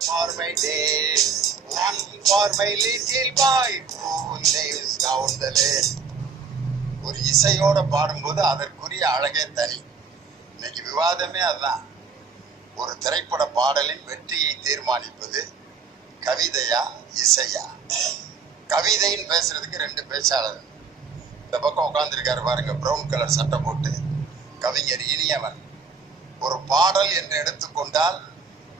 for my days, one for my little boy who lives down the lane. ஒரு இசையோட பாடும்போது அதற்குரிய அழகே தனி இன்னைக்கு விவாதமே அதுதான் ஒரு திரைப்பட பாடலின் வெற்றியை தீர்மானிப்பது கவிதையா இசையா கவிதைன்னு பேசுறதுக்கு ரெண்டு பேச்சாளர் இந்த பக்கம் உட்காந்துருக்காரு பாருங்க பிரவுன் கலர் சட்டை போட்டு கவிஞர் இனியவன் ஒரு பாடல் என்று எடுத்துக்கொண்டால்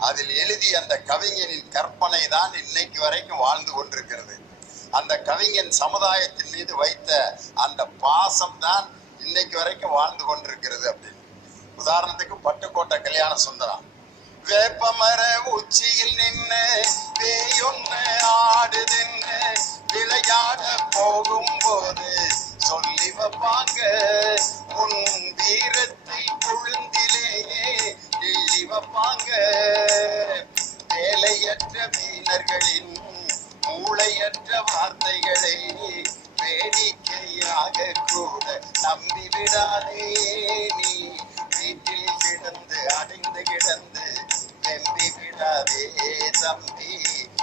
அதில் எழுதி அந்த கவிஞனின் கற்பனை தான் இன்னைக்கு வரைக்கும் வாழ்ந்து கொண்டிருக்கிறது. அந்த கவிஞன் சமுதாயத்தின் மீது வைத்த அந்த பாசம் தான் இன்னைக்கு வரைக்கும் வாழ்ந்து கொண்டிருக்கிறது அப்படின்னு. உதாரணத்துக்கு பட்டுக்கோட்டை கல்யாண சுந்தரம். வேப்பமர உச்சியில் நின்று பேயொன்னு ஆடுதுன்னு விளையாட போகும்போது சொல்லி வைப்பாங்க உன் வீரத்தை புழுந்தி வைப்பாங்க வேலையற்ற வீணர்களின் மூளையற்ற வார்த்தைகளை வேடிக்கையாக கூட நம்பி விடாதே நீ. வீட்டில் கிடந்து அடைந்து கிடந்து வெம்பி விடாதே தம்பி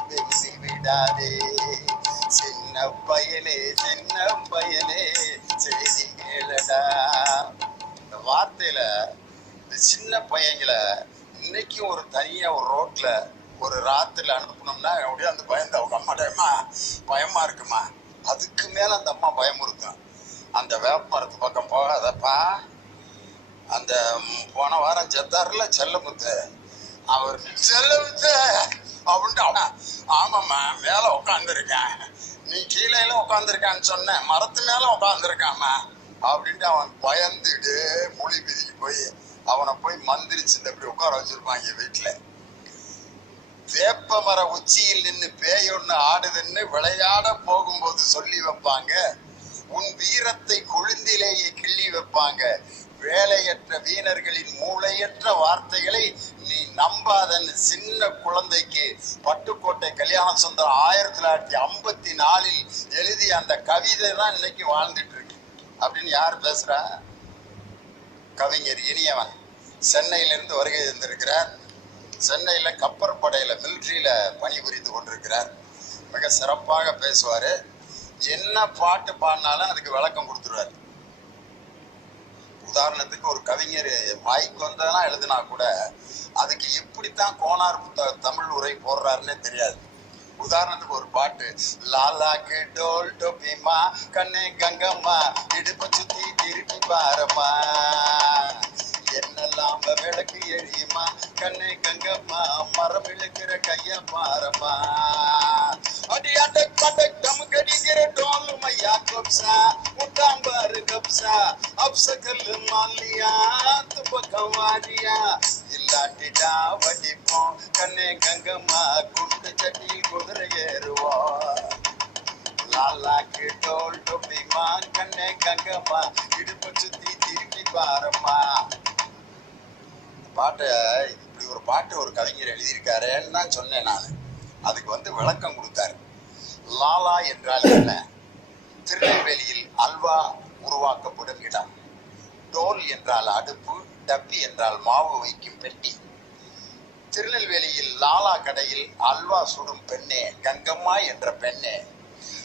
வெம்பி விடாதே சின்ன பயலே சின்ன பயலே செய்தி கேளடா. இந்த வார்த்தையில இந்த சின்ன பையங்களை இன்னைக்கும் ஒரு தனியா ஒரு ரோட்ல ஒரு ராத்திரில அனுப்பணும்னா அப்படியே அந்த பயந்து அவங்க அம்மாட்டேம்மா பயமா இருக்குமா? அதுக்கு மேல அந்த அம்மா பயமுறுத்தும் அந்த வேப்பமரத்து பக்கம் போகாதப்பா. அந்த போன வாரம் செத்தாருல செல்லமுத்து. அவர் செல்லமுத்து அப்படின்ட்டு அவன், ஆமாம்மா மேல உட்காந்துருக்கேன் நீ கீழே உட்காந்துருக்கான்னு சொன்னேன். மரத்து மேல உட்காந்துருக்காமா அப்படின்ட்டு அவன் பயந்துட்டு மொழி பிதிக்கு போய் அவனை போய் மந்திரிச்சு இந்த இப்படி உட்கார வச்சிருப்பாங்க வீட்டுல வேப்ப மர உச்சியில் நின்று பேயொன்னு ஆடுதுன்னு விளையாட போகும்போது சொல்லி வைப்பாங்க. உன் வீரத்தை கொழுந்திலேயே கிள்ளி வைப்பாங்க. வேலையற்ற வீணர்களின் மூளையற்ற வார்த்தைகளை நீ நம்பாதன்னு சின்ன குழந்தைக்கு பட்டுக்கோட்டை கல்யாண சுந்தரம் ஆயிரத்தி தொள்ளாயிரத்தி ஐம்பத்தி நாலில் எழுதிய அந்த கவிதை தான் இன்னைக்கு வாழ்ந்துட்டு இருக்கு. அப்படின்னு யார் பேசுறா? கவிஞர் இனியவன். சென்னையிலிருந்து வருகை தந்திருக்கிறார். சென்னையில் கப்பற்படையில் மிலிட்ரியில் பணிபுரிந்து கொண்டிருக்கிறார். மிக சிறப்பாக பேசுவார். என்ன பாட்டு பாடினாலும் அதுக்கு விளக்கம் கொடுத்துருவார். உதாரணத்துக்கு ஒரு கவிஞர் வாய்க்கு வந்ததெல்லாம் எழுதினா கூட அதுக்கு எப்படித்தான் கோனார் புத்த- தமிழ் உரை போடுறாருன்னே தெரியாது. உதாரணத்துக்கு ஒரு பாட்டு. லாலா கே டோல் டோபிமா கண்ணே கங்கம்மா இடுப்ப சுத்தி திருப்பி பாரம்மா. என்னெல்லாம் விளக்கு எரியுமா கண்ணே கங்கம்மா மரம் இழுக்கிற கைய பாரம்மா. அடி அடக் படக் டமுக்கடிக்கிற டோல் மையா கொப்சா முட்டாம்பாரு கப்சா. அப்சகல் மாலியா துப்பக்கம் வாரியா. காட்டிட்டா வடிப்போம் கண்ணே கங்கம்மா குண்டு சட்டியில் குதிரை ஏறுவோம் லாலாக்கு டோல் டொப்பிமா கண்ணே கங்கம்மா இடுப்பு சுத்தி திருப்பி பாரம்மா. பாட்டை இப்படி ஒரு பாட்டு ஒரு கவிஞர் எழுதியிருக்காருன்னு தான் சொன்னேன் நான். அதுக்கு வந்து விளக்கம் கொடுத்தாரு. லாலா என்றால் என்ன? திருநெல்வேலியில் அல்வா உருவாக்கப்படும் இடம். டோல் என்றால் அடுப்பு டப்பி என்றால் மாவு வைக்கும் பெட்டி. திருநெல்வேலியில் லாலா கடையில் அல்வா சுடும் பெண்ணே கங்கம்மா என்ற பெண்ணே.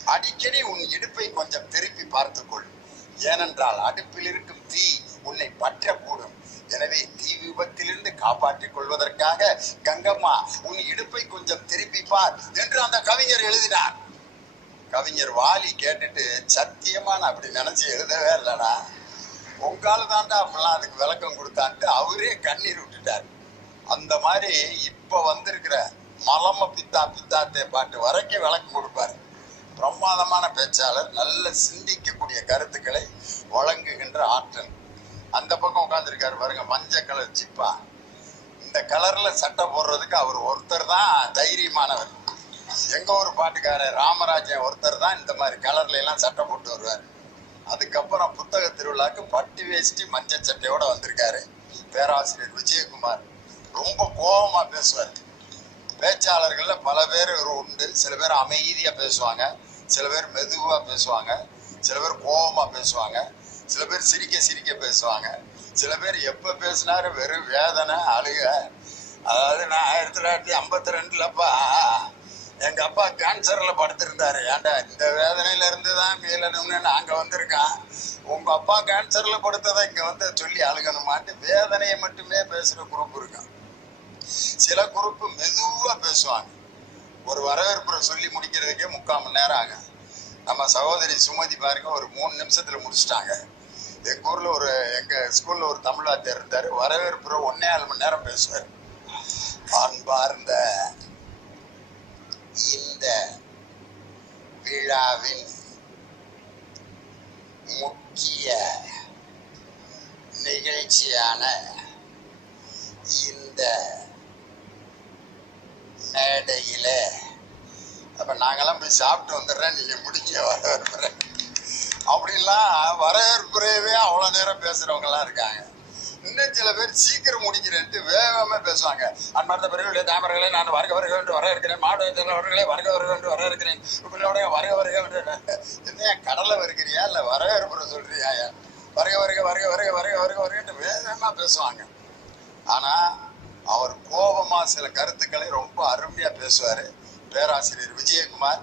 அடிக்கடி உன் இடுப்பை கொஞ்சம் திருப்பி பார்த்துக்கொள். ஏனென்றால் அடுப்பில் இருக்கும் தீ உன்னை பற்றக்கூடும். எனவே தீ விபத்திலிருந்து காப்பாற்றிக் கொள்வதற்காக கங்கம்மா உன் இடுப்பை கொஞ்சம் திருப்பி பார் என்று அந்த கவிஞர் எழுதினார். கவிஞர் வாலி கேட்டுட்டு சத்தியமா நான் அப்படி நினைச்சு எழுதவே இல்லடா. உங்கால தாண்டா அப்படிலாம் அதுக்கு விளக்கம் கொடுத்தான்ட்டு அவரே கண்ணீர் விட்டுட்டார். அந்த மாதிரி இப்போ வந்திருக்கிற மலம பித்தா பித்தாத்தே பாட்டு வரைக்கும் விளக்கம் கொடுப்பாரு. பிரமாதமான பேச்சாளர் நல்ல சிந்திக்கக்கூடிய கருத்துக்களை வழங்குகின்ற ஆற்றல். அந்த பக்கம் உட்காந்துருக்காரு பாருங்க மஞ்சள் கலர் சிப்பா இந்த கலர்ல சட்டை போடுறதுக்கு அவர் ஒருத்தர் தான் தைரியமானவர். எங்க ஒரு பாட்டுக்காரர் ராமராஜன் ஒருத்தர் தான் இந்த மாதிரி கலர்ல எல்லாம் சட்டை போட்டு வருவார். அதுக்கப்புறம் புத்தக திருவிழாக்கு பட்டு வேஷ்டி மஞ்சள் சட்டையோட வந்திருக்காரு. பேராசிரியர் விஜயகுமார். ரொம்ப கோபமா பேசுவார். பேச்சாளர்கள்ல பல பேர் உண்டு. சில பேர் அமைதியா பேசுவாங்க. சில பேர் மெதுவா பேசுவாங்க. சில பேர் கோபமா பேசுவாங்க. சில பேர் சிரிக்க சிரிக்க பேசுவாங்க. சில பேர் எப்ப பேசினாரு? வெறும் வேதனை அழுக. அதாவது நான் ஆயிரத்தி தொள்ளாயிரத்தி ஐம்பத்தி ரெண்டுலப்பா. எங்க அப்பா கேன்சர்ல படுத்திருந்தாரு. ஏன்டா இந்த வேதனையில இருந்து தான் மீளணும்னு நாங்க வந்திருக்கோம். உங்க அப்பா கேன்சர்ல படுத்ததை இங்க வந்து சொல்லி அழுகணுமாட்டு வேதனையை மட்டுமே பேசுற குரூப் இருக்கும். சில குரூப் மெதுவா பேசுவாங்க. ஒரு வரவேற்புரை சொல்லி முடிக்கிறதுக்கே முக்கால் மணி நேரம் ஆகும். நம்ம சகோதரி சுமதி பாருங்க ஒரு மூணு நிமிஷத்துல முடிச்சிட்டாங்க. எங்க ஊர்ல ஒரு எங்க ஸ்கூல்ல ஒரு தமிழ் வாத்தியார் இருந்தாரு. வரவேற்புரை ஒன்னே ஆறு மணி நேரம் பேசுவார். அன்பார்ந்த இந்த விழாவின் முக்கிய நிகழ்ச்சியான இந்த மேடையில அப்ப நாங்கெல்லாம் போய் சாப்பிட்டு வந்துடுறேன் நீங்க முடிஞ்ச வரவேற்புரை. அப்படிலாம் வரவேற்புரையவே அவ்வளவு நேரம் பேசுறவங்க எல்லாம் இருக்காங்க. இன்னும் சில பேர் சீக்கிரம் முடிக்கிறேன்ட்டு வேகமா பேசுவாங்க. அன்பார்ந்த பிறகு தாமர்களே நான் வருக வருக என்று வர இருக்கிறேன். மாடு அவர்களே வருக வருக என்று வர இருக்கிறேன். உங்களோட வருக வருக என்று என்ன? கடலை வருகிறியா இல்ல வரவேற்புற சொல்றியா? வருக வருக வருக வருக வருக வருக வருக வேகமா பேசுவாங்க. ஆனா அவர் கோபமா சில கருத்துக்களை ரொம்ப அருமையா பேசுவாரு. பேராசிரியர் விஜயகுமார்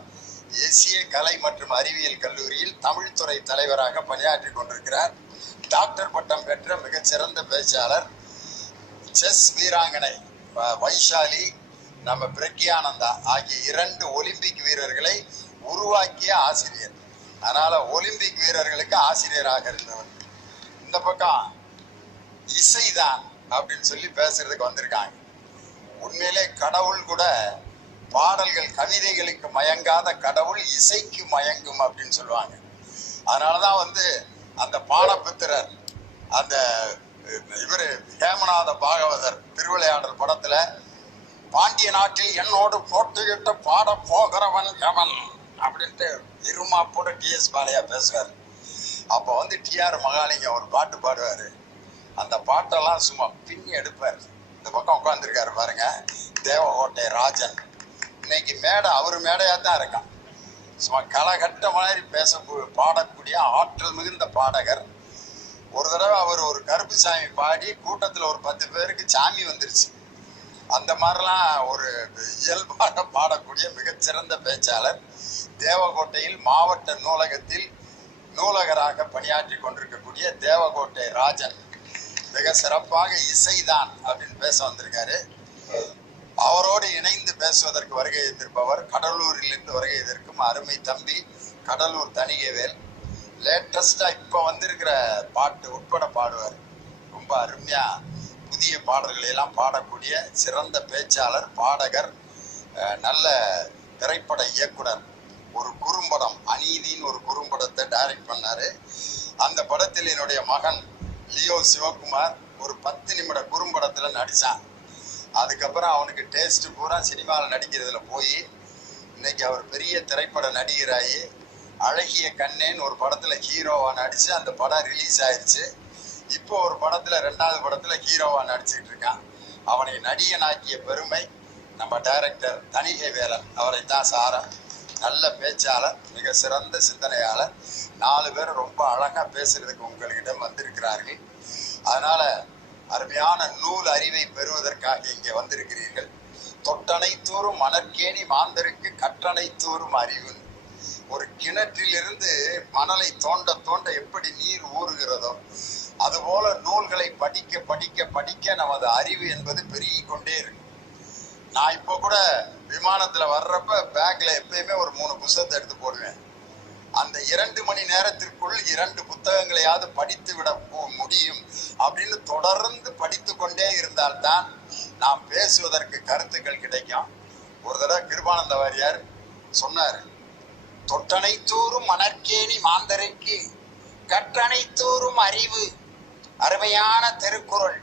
தேசிய கலை மற்றும் அறிவியல் கல்லூரியில் தமிழ்துறை தலைவராக பணியாற்றி கொண்டிருக்கிறார். டாக்டர் பட்டம் பெற்ற மிகச்சிறந்த பேச்சாளர் செஸ் வீராங்கனை வ- வைஷாலி நம்ம பிரக்யானந்தா ஆகிய இரண்டு ஒலிம்பிக் வீரர்களை உருவாக்கிய ஆசிரியர். அதனால ஒலிம்பிக் வீரர்களுக்கு ஆசிரியராக இருந்தவர். இந்த பக்கம் இசைதான் அப்படின்னு சொல்லி பேசுறதுக்கு வந்திருக்காங்க. உண்மையிலே கடவுள் கூட பாடல்கள் கவிதைகளுக்கு மயங்காத கடவுள் இசைக்கு மயங்கும் அப்படின்னு சொல்லுவாங்க. அதனாலதான் வந்து அந்த பாடபித்திரர் அந்த இவரு ஹேமநாத பாகவதர் திருவிளையாடல் படத்துல பாண்டிய நாட்டில் என்னோடு போட்டுக்கிட்டு பாட போகிறவன் எவன்? அப்படின்ட்டு இருமாப்போட டிஎஸ் பாலையா பேசுவார் அப்போ வந்து டிஆர் மகாலிங்க ஒரு பாட்டு பாடுவாரு. அந்த பாட்டெல்லாம் சும்மா பின்னி எடுப்பார். இந்த பக்கம் உட்காந்துருக்காரு பாருங்க. தேவகோட்டை ராஜன். இன்னைக்கு மேடை அவர் மேடையா தான் இருக்கான். சும்மா களகட்ட மாதிரி பேச பாடக்கூடிய ஆற்றல் மிகுந்த பாடகர். ஒரு தடவை அவர் ஒரு கருப்பு சாமி பாடி கூட்டத்தில் ஒரு பத்து பேருக்கு சாமி வந்துருச்சு. அந்த மாதிரிலாம் ஒரு இயல்பாக பாடக்கூடிய மிகச்சிறந்த பேச்சாளர். தேவகோட்டையில் மாவட்ட நூலகத்தில் நூலகராக பணியாற்றி கொண்டிருக்கக்கூடிய தேவகோட்டை ராஜன். மிக சிறப்பாக இசைதான் அப்படின்னு பேச வந்திருக்காரு. அவரோடு இணைந்து பேசுவதற்கு வருகை எதிர்ப்பவர் கடலூரிலிருந்து வருகை எதிர்க்கும் அருமை தம்பி கடலூர் தணிகவேல். லேட்டஸ்டாக இப்போ வந்திருக்கிற பாட்டு உட்பட பாடுவார். ரொம்ப அருமையாக புதிய பாடல்களையெல்லாம் பாடக்கூடிய சிறந்த பேச்சாளர் பாடகர் நல்ல திரைப்பட இயக்குனர். ஒரு குறும்படம் அநீதின்னு ஒரு குறும்படத்தை டைரக்ட் பண்ணார். அந்த படத்தில் என்னுடைய மகன் லியோ சிவகுமார் ஒரு பத்து நிமிட குறும்படத்தில் நடித்தான் அதுக்கப்புறம் அவனுக்கு டேஸ்ட் பூரா சினிமாவில் நடிக்கிறதுல போய் இன்னைக்கு அவர் பெரிய திரைப்பட நடிகராகி அழகிய கண்ணேன்னு ஒரு படத்துல ஹீரோவா நடிச்சு அந்த படம் ரிலீஸ் ஆயிடுச்சு இப்போ ஒரு படத்துல ரெண்டாவது படத்துல ஹீரோவா நடிச்சுக்கிட்டு இருக்கான். அவனை நடிகனாக்கிய பெருமை நம்ம டைரக்டர் தணிகை வேலன் அவரை தான் சாரம் நல்ல பேச்சாளர் மிக சிறந்த சிந்தனையாளர். நாலு பேர் ரொம்ப அழகா பேசுறதுக்கு உங்கள்கிட்ட வந்திருக்கிறார்கள். அதனால அருமையான நூல் அறிவை பெறுவதற்காக இங்கே வந்திருக்கிறீர்கள். தொட்டனைத்தோறும் மணற்கேணி மாந்தருக்கு கற்றனைத்தோறும் அறிவு. ஒரு கிணற்றிலிருந்து மணலை தோண்ட தோண்ட எப்படி நீர் ஊறுகிறதோ அதுபோல நூல்களை படிக்க படிக்க படிக்க நமது அறிவு என்பது பெருகி கொண்டே இருக்கு. நான் இப்போ கூட விமானத்தில் வர்றப்ப பேக்கில் எப்பயுமே ஒரு மூணு புஸ்தத்தை எடுத்து போடுவேன். அந்த இரண்டு மணி நேரத்திற்குள் இரண்டு புத்தகங்களையாவது படித்து விட முடியும் அப்படின்னு தொடர்ந்து படித்து கொண்டே இருந்தால்தான் நாம் பேசுவதற்கு கருத்துக்கள் கிடைக்கும். ஒரு தடவை கிருபானந்த வாரியார் சொன்னார் தொட்டனைத்தோறும் மணற்கேணி மாந்தருக்கு கற்றனைத்தோறும் அறிவு அருமையான திருக்குறள்.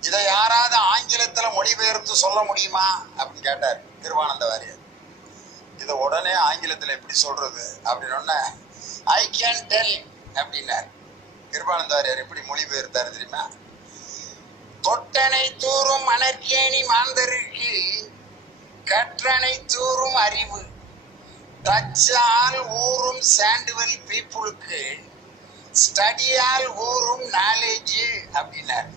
இதை யாராவது ஆங்கிலத்துல மொழிபெயர்த்து சொல்ல முடியுமா? அப்படின்னு கேட்டார் கிருபானந்த வாரியார் இதை உடனே ஆங்கிலத்தில் எப்படி சொல்றது அப்படின்னு ஐ கேன் டெல் அப்படின்னார். கிருபானந்தாரியார் எப்படி மொழிபெயர்த்தார் தெரியுமா? தொட்டனை தூரும் மணற்கேணி மாந்தருக்கு கற்றனை தூரும் அறிவு டச்சால் ஊறும் சாண்டுவல் பீப்புளுக்கு ஸ்டடியால் ஊறும் நாலேஜ் அப்படின்னார்.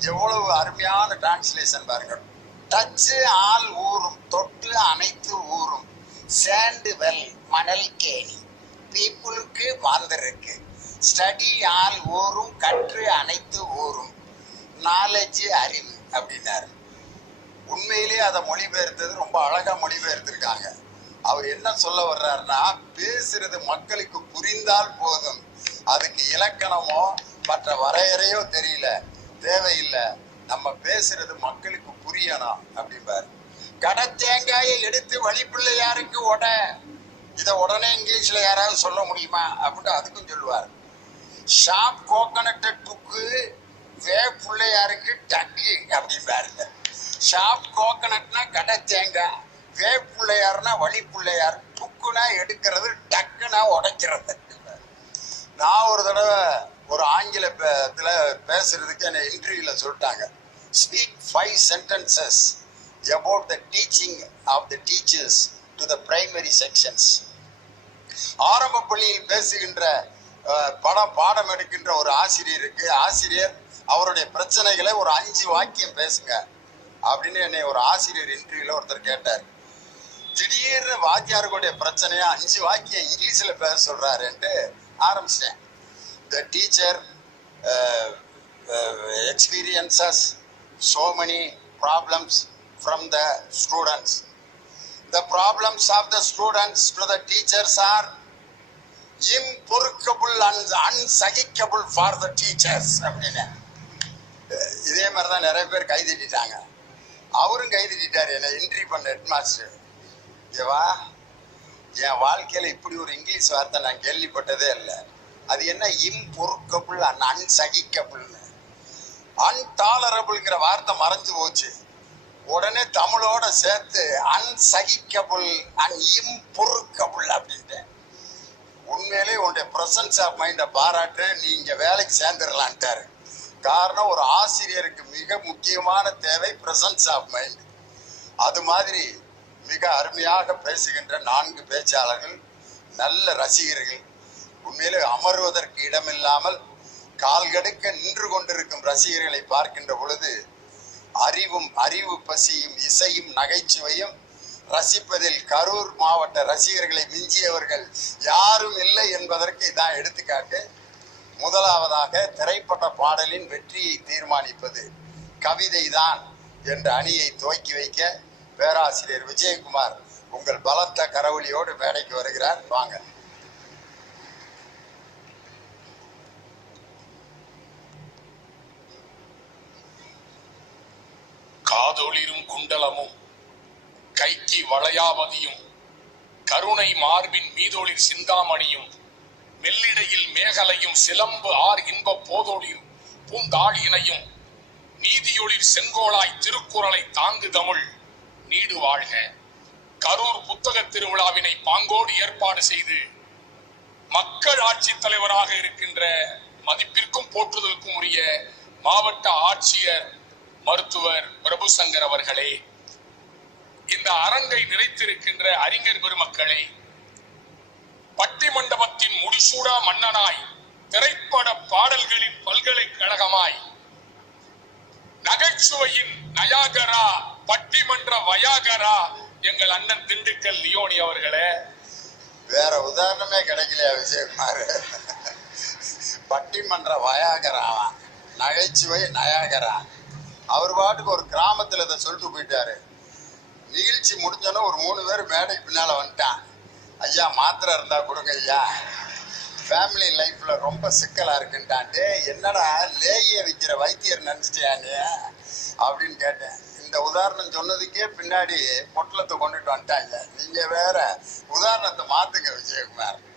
எவ்வளவு அருமையான டிரான்ஸ்லேஷன் பாருங்கள் டச்சு ஆள் ஊறும் தொட்டு அனைத்து ஊறும். சேண்டு வெல் மணல் கேணி. பீப்புளுக்கு மாந்தருக்கு ஸ்டடி ஆள் ஊறும் கற்று அனைத்து ஊறும். நாலேஜ் அறிவு அப்படின்னாரு. உண்மையிலே அதை மொழிபெயர்த்தது ரொம்ப அழகாக மொழிபெயர்த்திருக்காங்க. அவர் என்ன சொல்ல வர்றாருன்னா பேசுறது மக்களுக்கு புரிந்தால் போதும். அதுக்கு இலக்கணமோ மற்ற வரையறையோ தெரியல தேவையில்லை. நம்ம பேசுறது மக்களுக்கு புரியணும் அப்படிம்பாரு. கடை தேங்காயை எடுத்து வழிப்பிள்ளையாருக்கு உட இதை உடனே இங்கிலீஷ்ல யாராவது சொல்ல முடியுமா? அப்படின்னு அதுக்கும் சொல்லுவார். ஷாப் கோகனட்டை டுக்கு வே பிள்ளையாருக்கு டக்கு அப்படிம்பாரு. ஷாப் கோகனட்னா கடை தேங்காய் வே பிள்ளையார்னா வழி பிள்ளையார் டுக்குனா எடுக்கிறது டக்குனா உடைக்கிறது. நான் ஒரு தடவை ஒரு ஆங்கில பேசுறதுக்கு என்னை இன்டர்வியூல சொல்லிட்டாங்க. Speak five sentences about the teaching of the teachers to the primary sections. ஆரம்ப பள்ளியில் பேசுகின்ற படம் பாடம் எடுக்கின்ற ஒரு ஆசிரியருக்கு ஆசிரியர் அவருடைய பிரச்சனைகளை ஒரு அஞ்சு வாக்கியம் பேசுங்க அப்படின்னு என்னை ஒரு ஆசிரியர் இன்டர்வியூல ஒருத்தர் கேட்டார். திடீர்னு வாத்தியார்களுடைய பிரச்சனையா அஞ்சு வாக்கியம் இங்கிலீஷ்ல பேச சொல்றாருன்ட்டு ஆரம்பிச்சிட்டேன். The teacher experiences so many problems from the students. The problems of the students to the teachers are இம்பொறுக்கபுள் அண்ட் அன்சகிக்கபுள் ஃபார் த டீச்சர்ஸ் அப்படின்னு இதே மாதிரி தான் நிறைய பேர் கைதிட்டாங்க அவரும் கைதிட்டார் என்னை என்ட்ரி பண்ண ஹெட் மாஸ்டர் ஏவா என் வாழ்க்கையில் இப்படி ஒரு இங்கிலீஷ் வார்த்தை நான் கேள்விப்பட்டதே இல்லை. அது என்ன இம்பொறுக்கபுள் அண்ட் அன்சகிக்கபுள்னு அன்டாலரபிள்ங்கிற வார்த்தை மறைஞ்சு போச்சு. உடனே தமிழோட சேர்த்து அன்சகிக்கபுள் அன் இம்பொறுக்கபுள் அப்படின்ட்டேன் உண்மையிலே உன்னுடைய பிரசன்ஸ் ஆஃப் மைண்டை பாராட்டு நீங்கள் வேலைக்கு சேர்ந்துடலான்ட்டாரு காரணம் ஒரு ஆசிரியருக்கு மிக முக்கியமான தேவை பிரசன்ஸ் ஆஃப் மைண்ட் அது மாதிரி மிக அருமையாக பேசுகின்ற நான்கு பேச்சாளர்கள் நல்ல ரசிகர்கள் உண்மையிலே அமர்வதற்கு இடமில்லாமல் கால்கடுக்க நின்று கொண்டிருக்கும் ரசிகர்களை பார்க்கின்ற பொழுது அறிவும் அறிவு பசியும் இசையும் நகைச்சுவையும் ரசிப்பதில் கரூர் மாவட்ட ரசிகர்களை மிஞ்சியவர்கள் யாரும் இல்லை என்பதற்கு இதான் எடுத்துக்காட்டு. முதலாவதாக திரைப்பட பாடலின் வெற்றியை தீர்மானிப்பது கவிதை தான் என்ற அணியை துவக்கி வைக்க பேராசிரியர் விஜயகுமார் உங்கள் பலத்த கரவொலியோடு மேடைக்கு வருகிறார். வாங்க. காதொளிரும் குண்டலமும் கைக்கு வளையாமதியும் கருணை மார்பின் மீதொளிர் சிந்தாமணியும் மெல்லிடையில் மேகலையும் சிலம்பு ஆர் இன்ப போதொளிர் பூந்தாழியினையும் நீதியொளிர் செங்கோலாய் திருக்குறளை தாங்கு தமிழ் நீடு வாழ்க. கரூர் புத்தக திருவிழாவினை பாங்கோடு ஏற்பாடு செய்து மக்கள் ஆட்சி தலைவராக இருக்கின்ற மதிப்பிற்கும் போற்றுதலுக்கும் உரிய மாவட்ட ஆட்சியர் மருத்துவர் பிரபுசங்கர் அவர்களே இந்த அரங்கை நிறைத்திருக்கின்ற அறிஞர் பெருமக்களே பட்டி மண்டபத்தின் முடிசூடா மன்னனாய் திரைப்பட பாடல்களின் பல்கலைக்கழகமாய் நகைச்சுவையின் நயாகரா பட்டிமன்ற வயாகரா எங்கள் அண்ணன் திண்டுக்கல் லியோனி அவர்களே. வேற உதாரணமே கிடைக்கலையா விஜயகுமார்? பட்டிமன்ற வயாகரா நகைச்சுவை நயாகரா. அவர் பாட்டுக்கு ஒரு கிராமத்துல இதை சொல்லிட்டு போயிட்டாரு. நிகழ்ச்சி முடிஞ்சோன்னே ஒரு மூணு பேர் மேடைக்கு பின்னால வந்துட்டான் ஐயா மாத்திரை இருந்தா கொடுங்க ஐயா. ஃபேமிலி லைஃப்ல ரொம்ப சிக்கலா இருக்குன்ட்டான் என்னடா லேய விற்கிற வைத்தியர் நினைச்சிட்டியா நீ? அப்படின்னு கேட்டேன். இந்த உதாரணம் சொன்னதுக்கே பின்னாடி பொட்டலத்தை கொண்டுட்டு வந்துட்டாங்க. நீங்க வேற உதாரணத்தை மாத்துங்க விஜயகுமார்.